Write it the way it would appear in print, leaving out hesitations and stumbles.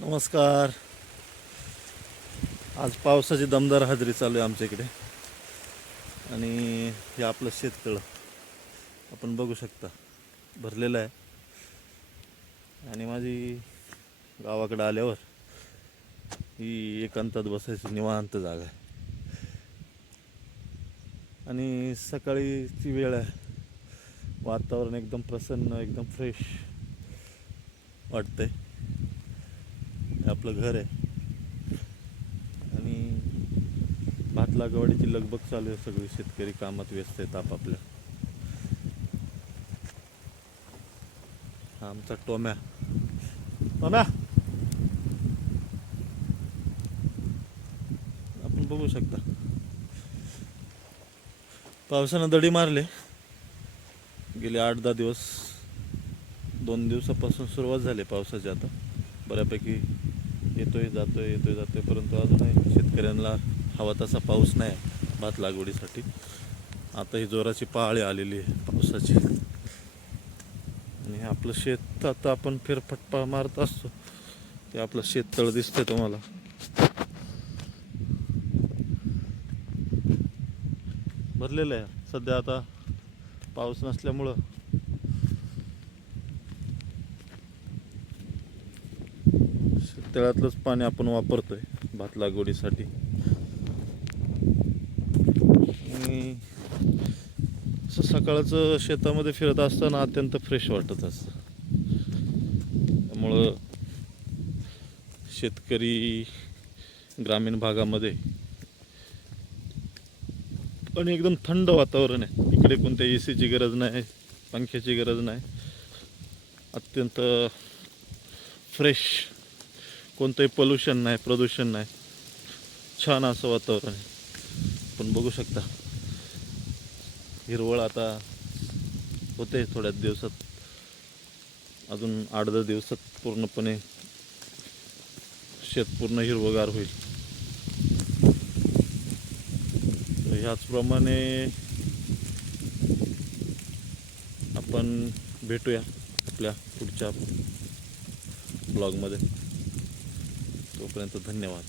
नमस्कार. आज पावसाची दमदार हजेरी चालू आहे आमच्या इकडे आणि हे आपलं शेततळ आपण बघू शकता भरलेलं आहे. आणि माझी गावाकडे आल्यावर ही एकांतात बसायची निवांत जागा आहे आणि सकाळीची वेळ आहे. वातावरण एकदम प्रसन्न, एकदम फ्रेश वाटतंय. हे आपलं घर आहे आणि भात लागवडीची लगबग चालू आहे. सगळे शेतकरी कामात व्यस्त आहेत आपापल्या. हा आमचा टोम्या टोम्या आपण बघू शकता. पावसानं दडी मारले गेले 8-10 दिवस. 2 दिवसापासून सुरुवात झाली पावसाची. आता बऱ्यापैकी येतोय जातोय, परंतु अजूनही शेतकऱ्यांना हवा तसा पाऊस नाही भात लागवडीसाठी. आता ही जोराची पाळी आलेली आहे पावसाची आणि हे आपलं शेत आता आपण फेरफटका मारत असतो ते आपलं शेततळ दिसतंय तुम्हाला. भरलेलं आहे. सध्या आता पाऊस नसल्यामुळं शेततळ्यातलंच पाणी आपण वापरतोय भात लागवडीसाठी. आणि असं सकाळचं शेतामध्ये फिरत असताना अत्यंत फ्रेश वाटत असतं. त्यामुळं शेतकरी ग्रामीण भागामध्ये पण एकदम थंड वातावरण आहे. इकडे कोणत्या एसीची गरज नाही, पंख्याची गरज नाही. अत्यंत फ्रेश, कोणतंही पोल्युशन नाही, प्रदूषण नाही. छान असं वातावरण आहे. पण बघू शकता हिरवळ आता होते थोड्याच दिवसात. अजून 8-10 दिवसात पूर्णपणे शेत पूर्ण हिरवगार होईल. ह्याचप्रमाणे आपण भेटूया आपल्या पुढच्या ब्लॉगमध्ये. तोपर्यंत धन्यवाद.